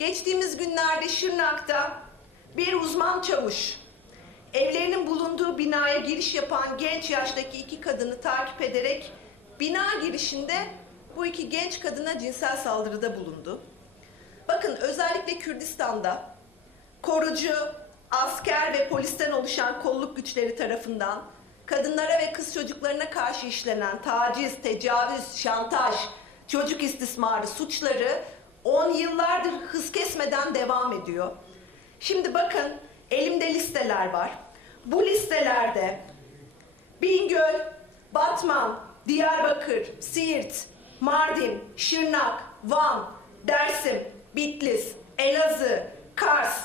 Geçtiğimiz günlerde Şırnak'ta bir uzman çavuş evlerinin bulunduğu binaya giriş yapan genç yaştaki iki kadını takip ederek bina girişinde bu iki genç kadına cinsel saldırıda bulundu. Bakın özellikle Kürdistan'da korucu, asker ve polisten oluşan kolluk güçleri tarafından kadınlara ve kız çocuklarına karşı işlenen taciz, tecavüz, şantaj, çocuk istismarı suçları 10 yıllardır hız kesmeden devam ediyor. Şimdi bakın elimde listeler var. Bu listelerde Bingöl, Batman, Diyarbakır, Siirt, Mardin, Şırnak, Van, Dersim, Bitlis, Elazığ, Kars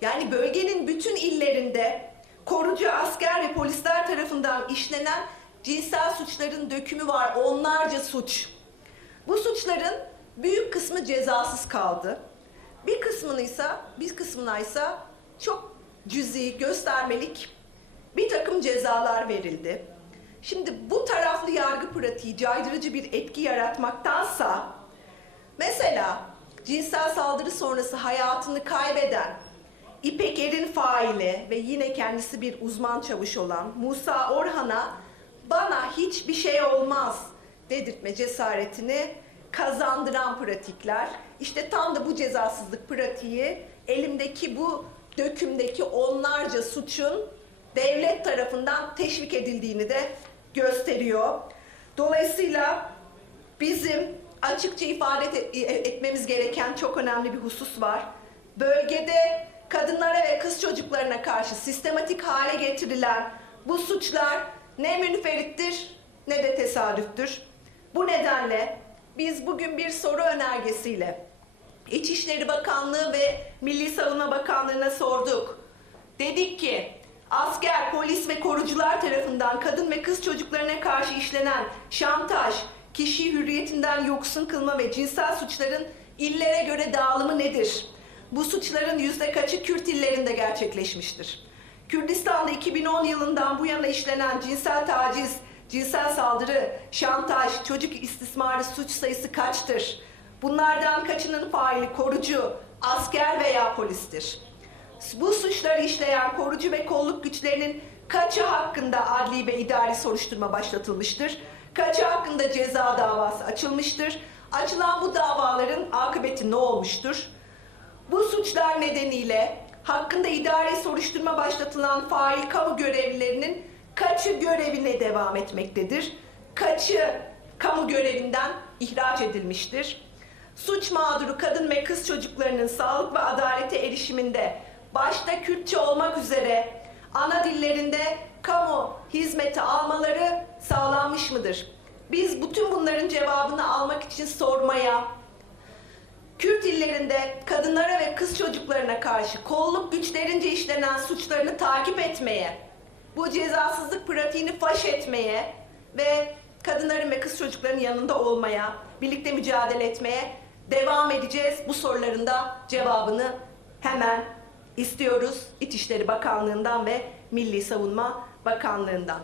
yani bölgenin bütün illerinde korucu asker ve polisler tarafından işlenen cinsel suçların dökümü var. Onlarca suç. Bu suçların büyük kısmı cezasız kaldı. Bir kısmını ise, bir kısmına ise çok cüzi, göstermelik bir takım cezalar verildi. Şimdi bu taraflı yargı pratiği caydırıcı bir etki yaratmaktansa mesela cinsel saldırı sonrası hayatını kaybeden İpek Er'in faili ve yine kendisi bir uzman çavuş olan Musa Orhan'a bana hiçbir şey olmaz dedirtme cesaretini kazandıran pratikler. İşte tam da bu cezasızlık pratiği elimdeki bu dökümdeki onlarca suçun devlet tarafından teşvik edildiğini de gösteriyor. Dolayısıyla bizim açıkça ifade et- etmemiz gereken çok önemli bir husus var. Bölgede kadınlara ve kız çocuklarına karşı sistematik hale getirilen bu suçlar ne münferittir ne de tesadüftür. Bu nedenle biz bugün bir soru önergesiyle İçişleri Bakanlığı ve Milli Savunma Bakanlığı'na sorduk. Dedik ki asker, polis ve korucular tarafından kadın ve kız çocuklarına karşı işlenen şantaj, kişiyi hürriyetinden yoksun kılma ve cinsel suçların illere göre dağılımı nedir? Bu suçların yüzde kaçı Kürt illerinde gerçekleşmiştir? Kürdistan'da 2010 yılından bu yana işlenen cinsel taciz, cinsel saldırı, şantaj, çocuk istismarı suç sayısı kaçtır? Bunlardan kaçının faili korucu, asker veya polistir? Bu suçları işleyen korucu ve kolluk güçlerinin kaçı hakkında adli ve idari soruşturma başlatılmıştır? Kaçı hakkında ceza davası açılmıştır? Açılan bu davaların akıbeti ne olmuştur? Bu suçlar nedeniyle hakkında idari soruşturma başlatılan fail kamu görevlilerinin kaçı görevine devam etmektedir? Kaçı kamu görevinden ihraç edilmiştir? Suç mağduru kadın ve kız çocuklarının sağlık ve adalete erişiminde başta Kürtçe olmak üzere ana dillerinde kamu hizmeti almaları sağlanmış mıdır? Biz bütün bunların cevabını almak için sormaya, Kürt illerinde kadınlara ve kız çocuklarına karşı kolluk güçlerince işlenen suçlarını takip etmeye, bu cezasızlık pratiğini faş etmeye ve kadınların ve kız çocukların yanında olmaya, birlikte mücadele etmeye devam edeceğiz. Bu soruların da cevabını hemen istiyoruz İçişleri Bakanlığı'ndan ve Milli Savunma Bakanlığı'ndan.